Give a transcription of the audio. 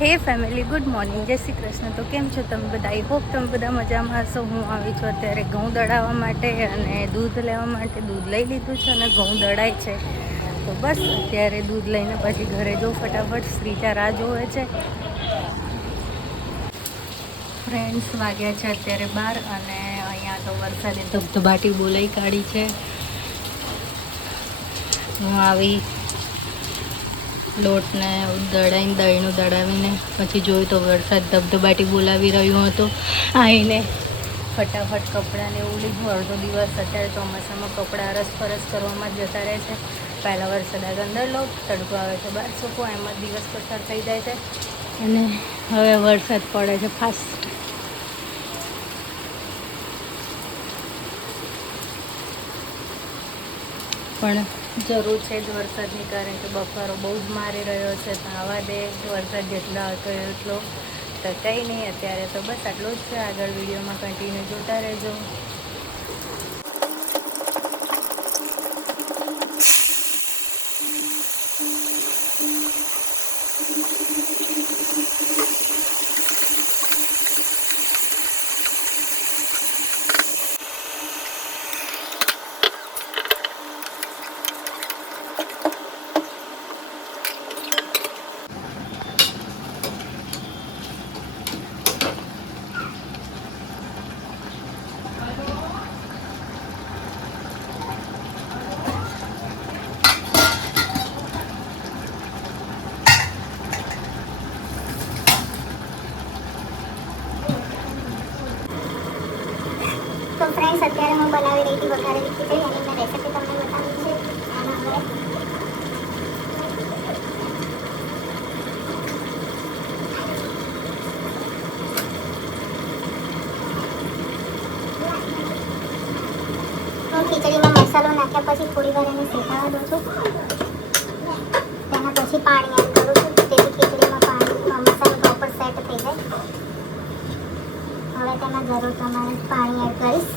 હે family, good morning, જય શ્રી કૃષ્ણ. તો કેમ છો તમે બધા? આઈ હોપ તમે બધા મજામાં હશો. હું આવી છું અત્યારે ઘઉં દળાવવા માટે અને દૂધ લેવા માટે. દૂધ લઈ લીધું છે અને ઘઉં દળાય છે. તો બસ અત્યારે દૂધ લઈને પછી ઘરે જવું ફટાફટ. શ્રીજા રાહ જોવે છે. ફ્રેન્ડ્સ વાગ્યા છે અત્યારે 12 અને અહીંયા તો વરસાદે ધબધબાટી બોલાઈ કાઢી છે. હું આવી લોટને દળાઈને દહીંનું દળાવીને પછી જોયું તો વરસાદ ધબધબાટી બોલાવી રહ્યું હતું. આવીને ફટાફટ કપડાંને એવું લીધું. અડધો દિવસ અત્યારે ચોમાસામાં કપડાં અરસપરસ કરવામાં જ જતા રહે છે. પહેલાં વરસાદ આગળ અંદર લો, તડકો આવે છે બહાર સૂકો, એમ જ દિવસ પસાર થઈ જાય છે. અને હવે વરસાદ પડે છે ફાસ્ટ. પણ જરૂર છે જ વરસાદની, કારણ કે બફારો બહુ જ મારી રહ્યો છે. તો આવા દે વરસાદ જેટલો હતો એટલો તો કંઈ નહીં. અત્યારે તો બસ આટલું જ છે. આગળ વિડીયોમાં કન્ટિન્યુ જોતા રહેજો. તો ફ્રેન્ડ્સ, અત્યારે હું બનાવી રહી હતી વઘારેલી ખીચડી, એની મેં રેસીપી તમને બતાવી છે. અને હવે હું ખીચડીમાં મસાલો નાખ્યા પછી થોડી વાર એને શેકાવા દઉં છું. તેના પછી પાણી એડ કરું છું, જેથી ખીચડીમાં મસાલો પ્રોપર સેટ થઈ જાય. હવે તેમાં જરૂર પ્રમાણે પાણી એડ કરીશ.